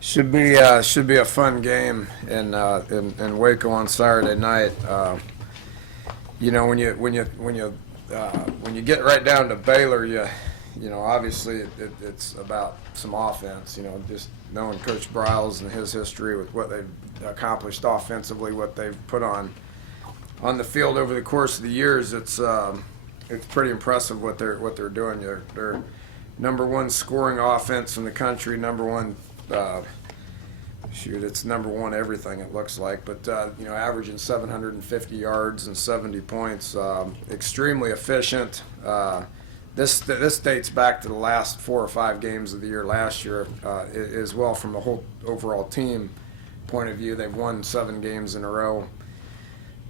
Should be a fun game in Waco on Saturday night. When you get right down to Baylor, obviously it's about some offense. Just knowing Coach Briles and his history with what they've accomplished offensively, what they've put on the field over the course of the years. It's pretty impressive what they're doing. They're number one scoring offense in the country, number one. It's number one everything it looks like, but averaging 750 yards and 70 points, extremely efficient. This dates back to the last 4 or 5 games of the year last year, as well from a whole overall team point of view. They've won 7 games in a row,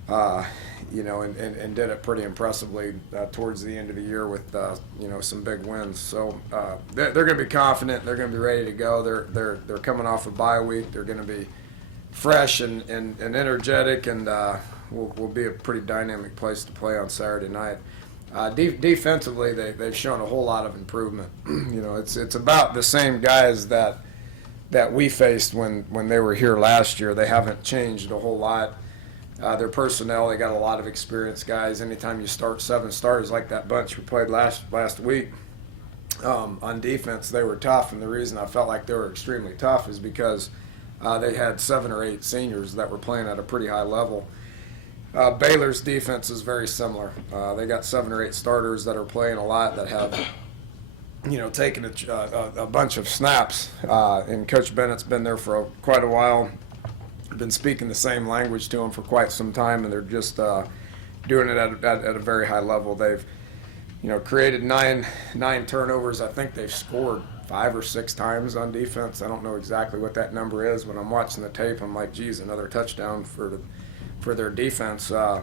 and did it pretty impressively towards the end of the year with some big wins. So they're going to be confident. They're going to be ready to go. They're coming off a bye week. They're going to be fresh and energetic, and will be a pretty dynamic place to play on Saturday night. Defensively, they've shown a whole lot of improvement. It's about the same guys that we faced when they were here last year. They haven't changed a whole lot. Their personnel, they got a lot of experienced guys. Anytime you start 7 starters like that bunch we played last week, on defense, they were tough. And the reason I felt like they were extremely tough is because they had 7 or 8 seniors that were playing at a pretty high level. Baylor's defense is very similar. They got 7 or 8 starters that are playing a lot, that have taken a bunch of snaps. And Coach Bennett's been there for quite a while. Been speaking the same language to them for quite some time, and they're just doing it at a very high level. They've created nine turnovers. I think they've scored 5 or 6 times on defense. I don't know exactly what that number is. When I'm watching the tape, I'm like, geez, another touchdown for their defense. I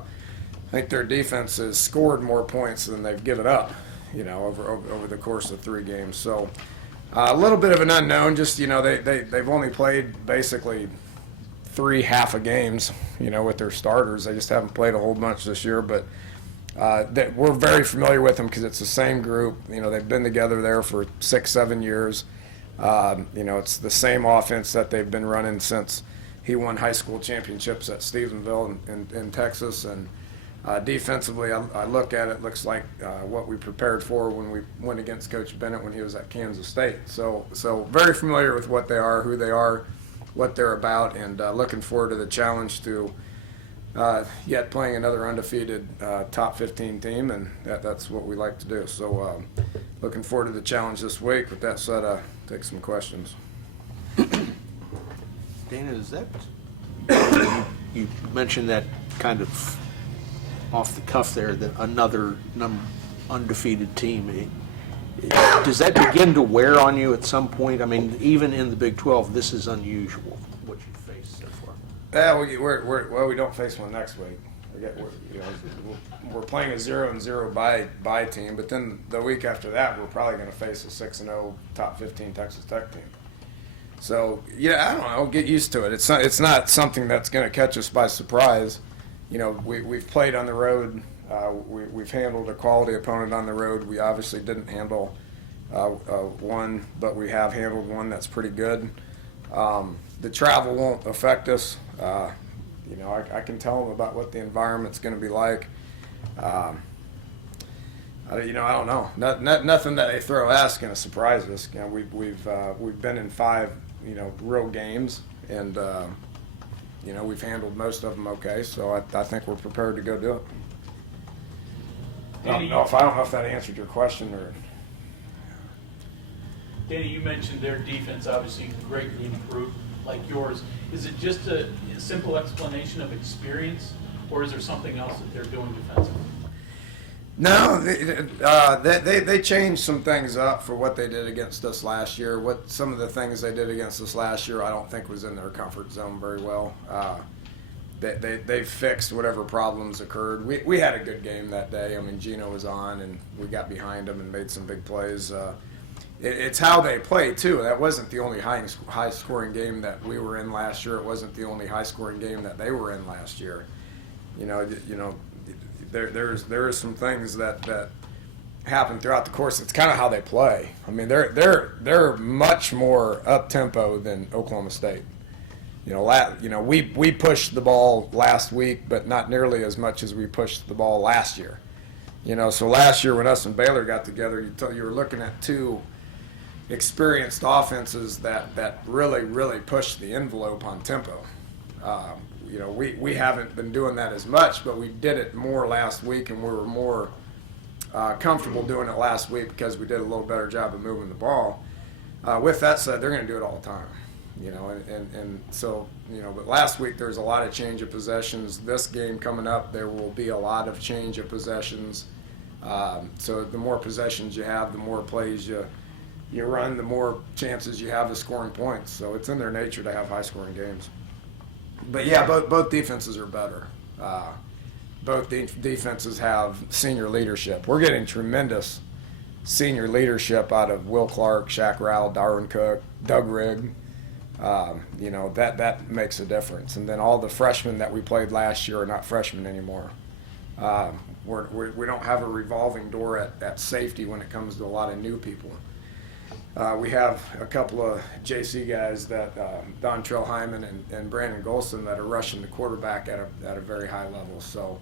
think their defense has scored more points than they've given up, over the course of 3 games. So a little bit of an unknown. Just they've only played basically 3 half a games, with their starters. They just haven't played a whole bunch this year, but we're very familiar with them because it's the same group. They've been together there for 6-7 years. It's the same offense that they've been running since he won high school championships at Stephenville in Texas. And defensively, I look at it, looks like what we prepared for when we went against Coach Bennett when he was at Kansas State. So very familiar with what they are, who they are, what they're about, and looking forward to the challenge to yet playing another undefeated top 15 team, and that's what we like to do. So looking forward to the challenge this week. With that said, take some questions. Dana, is that you mentioned that kind of off the cuff there, that another undefeated team? Does that begin to wear on you at some point? I mean, even in the Big 12, this is unusual, what you faced so far. Yeah, we don't face one next week. We're playing a 0-0 bye team, but then the week after that, we're probably going to face a 6-0 top 15 Texas Tech team. So I don't know. Get used to it. It's not something that's going to catch us by surprise. We've played on the road. We've handled a quality opponent on the road. We obviously didn't handle one, but we have handled one that's pretty good. The travel won't affect us. I can tell them about what the environment's going to be like. I don't know. Nothing that they throw at us is going to surprise us. We've been in 5 real games, and we've handled most of them okay. So I think we're prepared to go do it. I don't know if that answered your question or. Danny, you mentioned their defense obviously greatly improved, like yours. Is it just a simple explanation of experience, or is there something else that they're doing defensively? No, they changed some things up for what they did against us last year. Some of the things they did against us last year, I don't think was in their comfort zone very well. They fixed whatever problems occurred. We had a good game that day. I mean, Gino was on, and we got behind him and made some big plays. It's how they play too. That wasn't the only high-scoring game that we were in last year. It wasn't the only high-scoring game that they were in last year. There is some things that happen throughout the course. It's kind of how they play. I mean, they're much more up tempo than Oklahoma State. We pushed the ball last week, but not nearly as much as we pushed the ball last year. So last year when us and Baylor got together, you were looking at two experienced offenses that really pushed the envelope on tempo. We haven't been doing that as much, but we did it more last week, and we were more comfortable doing it last week because we did a little better job of moving the ball. With that said, they're going to do it all the time. But last week there was a lot of change of possessions. This game coming up, there will be a lot of change of possessions. So the more possessions you have, the more plays you run, the more chances you have of scoring points. So it's in their nature to have high-scoring games. But yeah, both defenses are better. Both defenses have senior leadership. We're getting tremendous senior leadership out of Will Clark, Shaq Rowell, Darwin Cook, Doug Rigg. That makes a difference. And then all the freshmen that we played last year are not freshmen anymore. We don't have a revolving door at safety when it comes to a lot of new people. We have a couple of JC guys that Dontrell Hyman and Brandon Golson that are rushing the quarterback at a very high level. So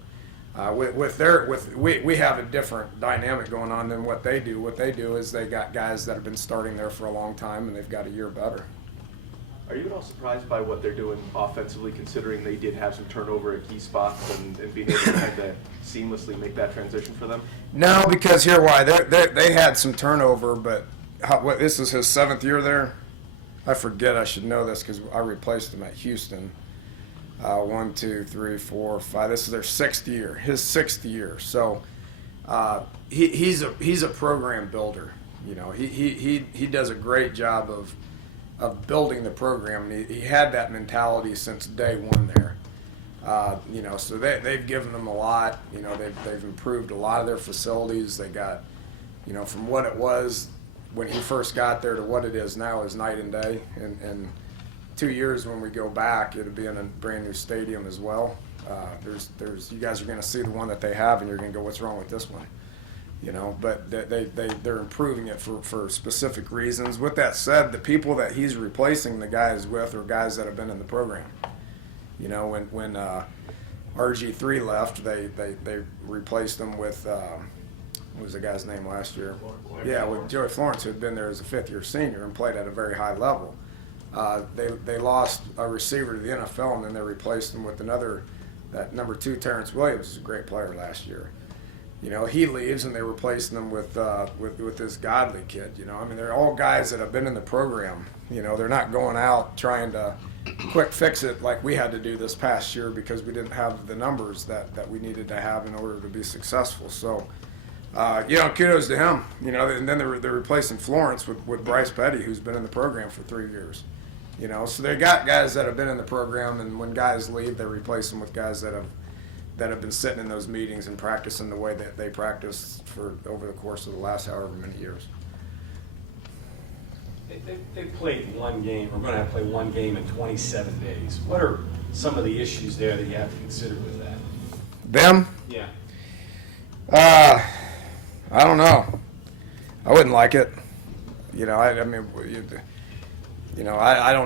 we have a different dynamic going on than what they do. What they do is they got guys that have been starting there for a long time, and they've got a year better. Are you at all surprised by what they're doing offensively, considering they did have some turnover at key spots and being able to kind of seamlessly make that transition for them? No, because here why they had some turnover, but this is his 7th year there. I forget. I should know this because I replaced him at Houston. 1, 2, 3, 4, 5. This is their 6th year. His 6th year. So he's a program builder. He does a great job of building the program. He had that mentality since day one there. So they've given them a lot. They've improved a lot of their facilities. They got, from what it was when he first got there to what it is now is night and day. And 2 years when we go back, it'll be in a brand new stadium as well. You guys are going to see the one that they have, and you're going to go, what's wrong with this one? But they're improving it for specific reasons. With that said, the people that he's replacing the guys with are guys that have been in the program. When RG3 left, they replaced him with what was the guy's name last year? Yeah, with Joey Florence, who had been there as a 5th-year senior and played at a very high level. They lost a receiver to the NFL, and then they replaced him with that number 2, Terrence Williams, is a great player last year. He leaves, and they replaced him with this Godley kid. They're all guys that have been in the program. They're not going out trying to quick fix it like we had to do this past year because we didn't have the numbers that we needed to have in order to be successful. So, kudos to him. And then they're replacing Florence with Bryce Petty, who's been in the program for 3 years. So they got guys that have been in the program, and when guys leave, they replace them with guys that have been sitting in those meetings and practicing the way that they practiced for over the course of the last however many years. They played one game. We're going to have to play one game in 27 days. What are some of the issues there that you have to consider with that? Them? Yeah. I don't know. I wouldn't like it. I don't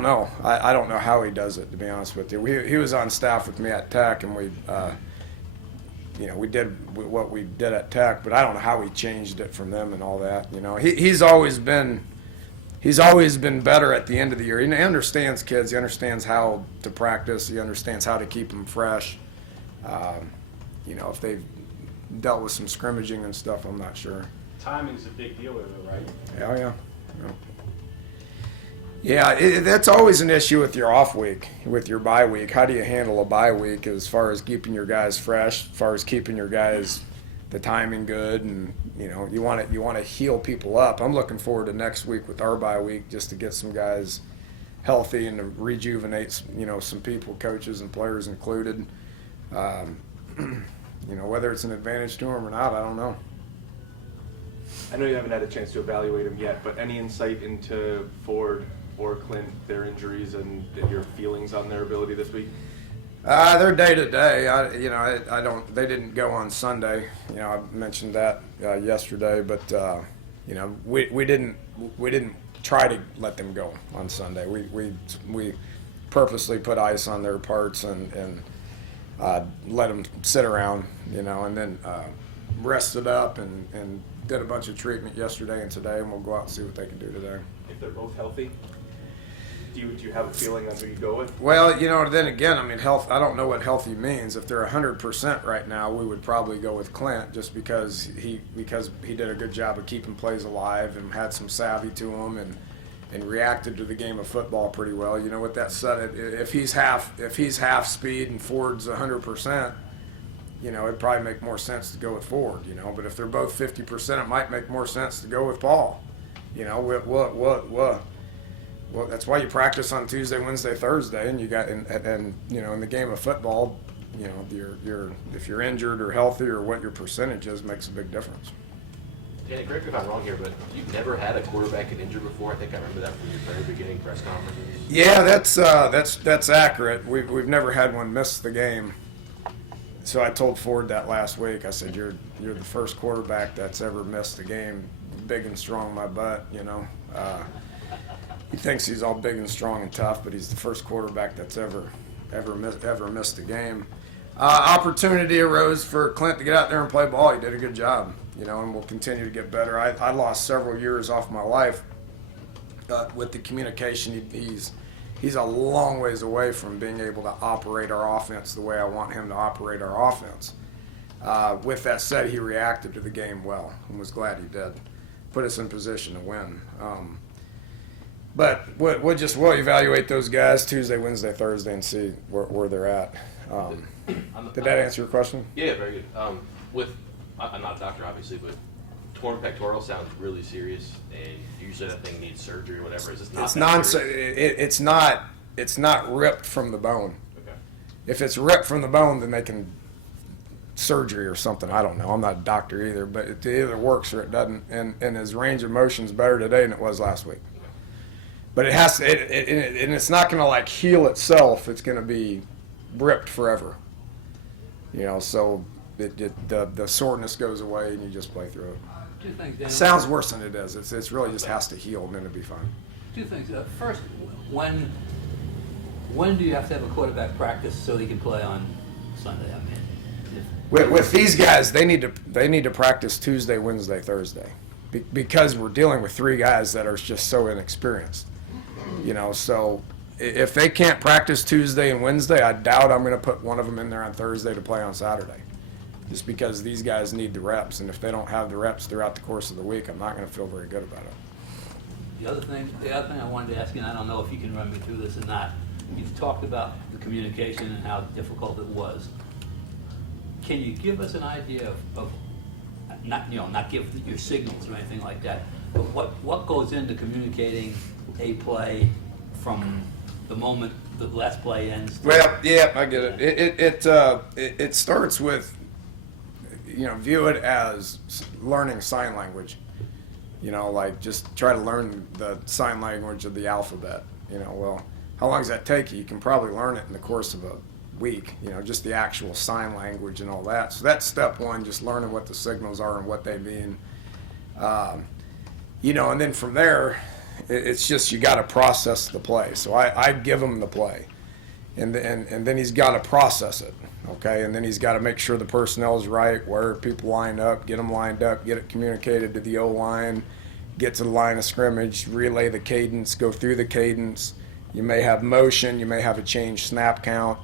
know. I don't know how he does it, to be honest with you. He was on staff with me at Tech, and we did what we did at Tech, but I don't know how he changed it from them and all that. He's always been better at the end of the year. He understands kids. He understands how to practice. He understands how to keep them fresh. If they've dealt with some scrimmaging and stuff, I'm not sure. Timing's a big deal with it, right? Yeah. Yeah, that's always an issue with your off week, with your bye week. How do you handle a bye week as far as keeping your guys fresh, as far as keeping your guys the timing good, and you want to heal people up. I'm looking forward to next week with our bye week just to get some guys healthy and to rejuvenate some people, coaches and players included. Whether it's an advantage to them or not, I don't know. I know you haven't had a chance to evaluate them yet, but any insight into Ford or Clint, their injuries, and your feelings on their ability this week? They're day to day. I don't. They didn't go on Sunday. I mentioned that yesterday, but we didn't try to let them go on Sunday. We purposely put ice on their parts and let them sit around, and then rested up and did a bunch of treatment yesterday and today, and we'll go out and see what they can do today. If they're both healthy, do you have a feeling on who you go with? Well, then again, health. I don't know what healthy means. If they're 100% right now, we would probably go with Clint, just because he did a good job of keeping plays alive and had some savvy to him and reacted to the game of football pretty well. With that said, if he's half speed and Ford's 100%, it'd probably make more sense to go with Ford. But if they're both 50%, it might make more sense to go with Paul. Well, that's why you practice on Tuesday, Wednesday, Thursday, and you got in the game of football, if you're injured or healthy or what your percentage is makes a big difference. Danny, correct me if I'm wrong here, but you've never had a quarterback get injured before. I think I remember that from your very beginning press conferences. Yeah, that's accurate. We've never had one miss the game. So I told Ford that last week. I said, "You're the first quarterback that's ever missed the game. Big and strong, my butt." He thinks he's all big and strong and tough, but he's the first quarterback that's ever missed a game. Opportunity arose for Clint to get out there and play ball. He did a good job, and will continue to get better. I lost several years off my life with the communication. He's a long ways away from being able to operate our offense the way I want him to operate our offense. With that said, he reacted to the game well and was glad he did. Put us in position to win. But we'll evaluate those guys Tuesday, Wednesday, Thursday, and see where they're at. Did that answer your question? Yeah, very good. I'm not a doctor, obviously, but torn pectoral sounds really serious, and usually that thing needs surgery or whatever. Is this not? It's not ripped from the bone. Okay. If it's ripped from the bone, then they can surgery or something. I don't know. I'm not a doctor either, but it either works or it doesn't. And his range of motion is better today than it was last week. But it has to, and it's not going to heal itself. It's going to be ripped forever. So the soreness goes away and you just play through it. Two things, Dan. Sounds worse than it is. It's really just has to heal and then it'll be fine. Two things. First, when do you have to have a quarterback practice so he can play on Sunday? With these guys, they need to practice Tuesday, Wednesday, Thursday, because we're dealing with three guys that are just so inexperienced. So if they can't practice Tuesday and Wednesday, I doubt I'm going to put one of them in there on Thursday to play on Saturday, just because these guys need the reps, and if they don't have the reps throughout the course of the week, I'm not going to feel very good about it. The other thing I wanted to ask you, and I don't know if you can run me through this or not, you've talked about the communication and how difficult it was. Can you give us an idea of not give your signals or anything like that, but what goes into communicating a play from the moment the last play ends? Well, yeah, I get it. It starts with, view it as learning sign language. Just try to learn the sign language of the alphabet. Well, how long does that take you? You can probably learn it in the course of a week, just the actual sign language and all that. So that's step one, just learning what the signals are and what they mean. And then from there, it's just you got to process the play. So I give him the play, and then he's got to process it, okay? And then he's got to make sure the personnel is right, where people line up, get them lined up, get it communicated to the O-line, get to the line of scrimmage, relay the cadence, go through the cadence. You may have motion, you may have a change snap count.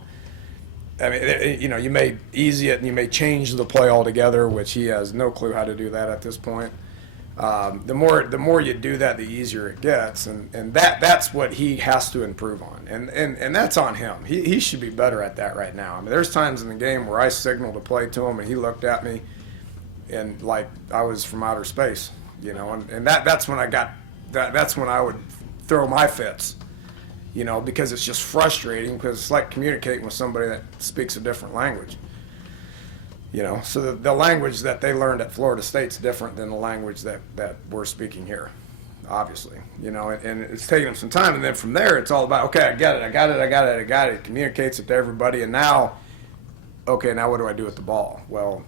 I mean, you may easy it and you may change the play altogether, which he has no clue how to do that at this point. The more you do that, the easier it gets, and that's what he has to improve on, and that's on him. He should be better at that right now. I mean, there's times in the game where I signaled a play to him, and he looked at me, and like I was from outer space, and that's when that's when I would throw my fits, because it's just frustrating, because it's like communicating with somebody that speaks a different language. So the language that they learned at Florida State's different than the language that we're speaking here. obviously, and it's taking him some time. And then from there, it's all about, okay, I got it. It communicates it to everybody. And now, okay, now what do I do with the ball? Well,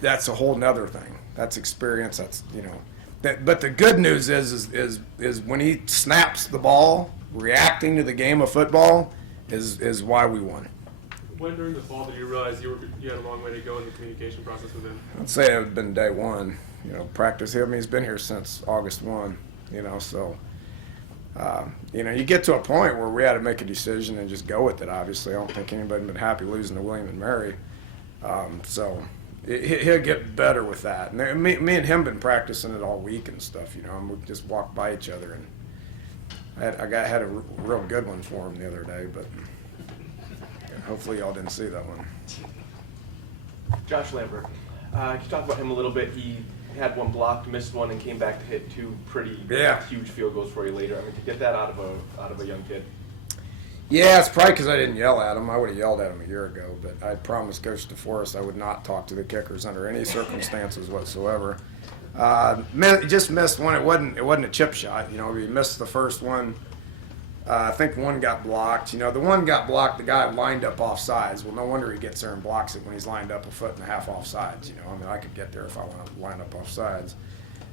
that's a whole nother thing. That's experience. That's, but the good news is when he snaps the ball, reacting to the game of football is why we won. When during the fall did you realize you had a long way to go in the communication process with him? I'd say it had been day one. Practice him. He's been here since August 1. So you get to a point where we had to make a decision and just go with it. Obviously, I don't think anybody been happy losing to William and Mary. So he'll get better with that. And me and him been practicing it all week and stuff. And we just walked by each other, and I had a real good one for him the other day, but. Hopefully y'all didn't see that one. Josh Lambert, can you talk about him a little bit? He had one blocked, missed one, and came back to hit two pretty huge field goals for you later. I mean, to get that out of a young kid. Yeah, it's probably because I didn't yell at him. I would have yelled at him a year ago, but I promised Coach DeForest I would not talk to the kickers under any circumstances whatsoever. Just missed one. It wasn't a chip shot. He missed the first one. I think one got blocked. The one got blocked, the guy lined up off sides. Well, no wonder he gets there and blocks it when he's lined up 1.5 feet off sides. I could get there if I want to line up off sides.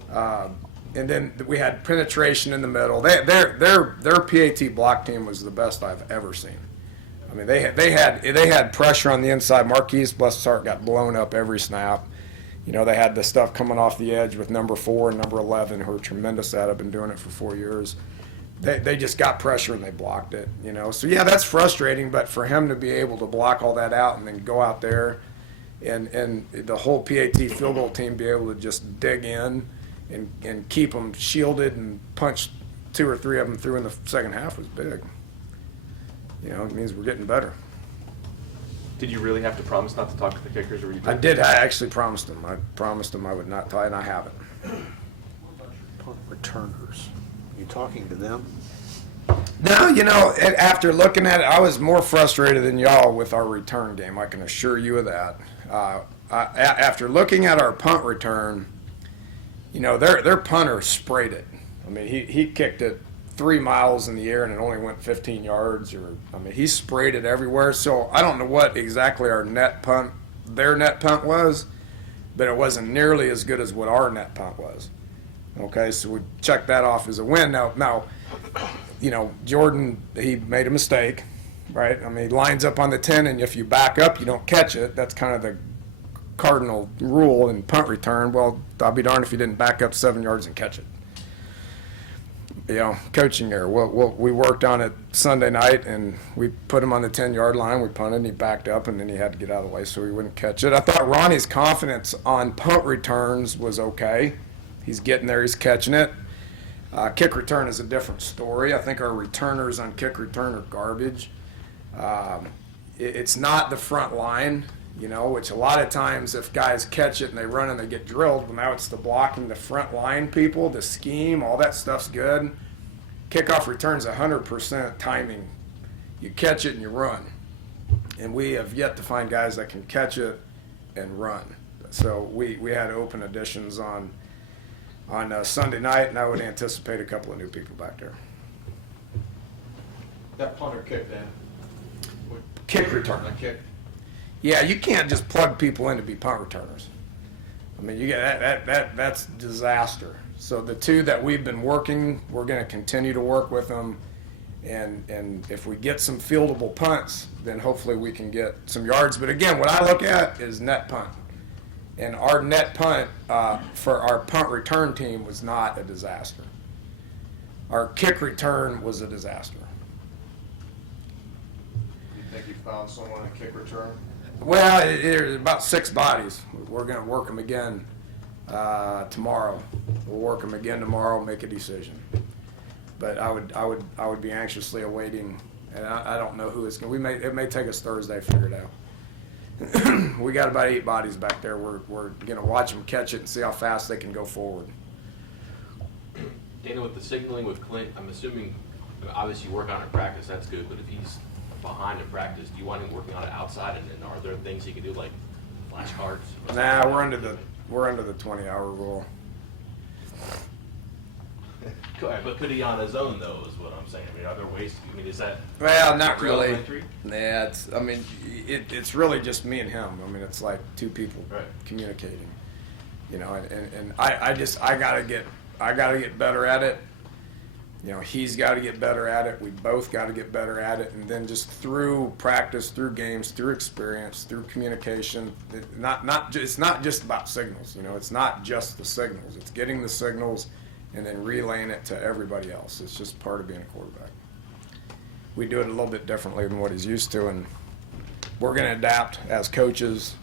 And then we had penetration in the middle. Their PAT block team was the best I've ever seen. I mean, they had pressure on the inside. Marquise, bless his heart, got blown up every snap. They had the stuff coming off the edge with number 4 and number 11, who are tremendous at it. I've been doing it for 4 years. They just got pressure and they blocked it, So, yeah, that's frustrating, but for him to be able to block all that out and then go out there and the whole PAT field goal team be able to just dig in and keep them shielded and punch 2 or 3 of them through in the second half was big. It means we're getting better. Did you really have to promise not to talk to the kickers? Or I did. I actually promised them. I promised them I would not tie, and I haven't. Punt returners. You talking to them? No, after looking at it, I was more frustrated than y'all with our return game. I can assure you of that. After looking at our punt return, their punter sprayed it. I mean, he kicked it 3 miles in the air and it only went 15 yards. He sprayed it everywhere. So I don't know what exactly their net punt was, but it wasn't nearly as good as what our net punt was. Okay, so we checked that off as a win. Now, Jordan, he made a mistake, right? He lines up on the 10, and if you back up, you don't catch it. That's kind of the cardinal rule in punt return. Well, I'll be darned if you didn't back up 7 yards and catch it. Coaching error. Well, we worked on it Sunday night, and we put him on the 10-yard line. We punted, and he backed up, and then he had to get out of the way so he wouldn't catch it. I thought Ronnie's confidence on punt returns was okay. He's getting there. He's catching it. Kick return is a different story. I think our returners on kick return are garbage. It's not the front line, which a lot of times if guys catch it and they run and they get drilled, well, now it's the blocking the front line people, the scheme, all that stuff's good. Kickoff return's 100% timing. You catch it and you run. And we have yet to find guys that can catch it and run. So we had open additions on Sunday night, and I would anticipate a couple of new people back there. That punter kick then? Kick return. A kick? Yeah, you can't just plug people in to be punt returners. You get that's disaster. So the 2 that we've been working, we're going to continue to work with them, and if we get some fieldable punts, then hopefully we can get some yards. But again, what I look at is net punt. And our net punt for our punt return team was not a disaster. Our kick return was a disaster. You think you found someone to kick return? Well, there's about 6 bodies. We're going to work them again tomorrow. We'll work them again tomorrow, make a decision. But I would be anxiously awaiting, and I don't know who it's going to. It may take us Thursday to figure it out. We got about 8 bodies back there. We're going to watch them catch it and see how fast they can go forward. Dana, with the signaling with Clint, I'm assuming, obviously you work on it in practice, that's good, but if he's behind in practice, do you want him working on it outside, and are there things he can do like flashcards? Nah, we're under the 20-hour rule. But could he on his own though? Is what I'm saying. I mean, are there ways? I mean, is that Well, not real really. elementary? Yeah, it's really just me and him. I mean, it's like two people Right. communicating. You know, and I gotta get better at it. You know, he's got to get better at it. We both got to get better at it, and then just through practice, through games, through experience, through communication. It's not just about signals. You know, it's not just the signals. It's getting the signals and then relaying it to everybody else. It's just part of being a quarterback. We do it a little bit differently than what he's used to, and we're going to adapt as coaches.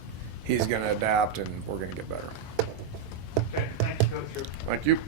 He's going to adapt, and we're going to get better. Okay, thanks, Coach. Thank you.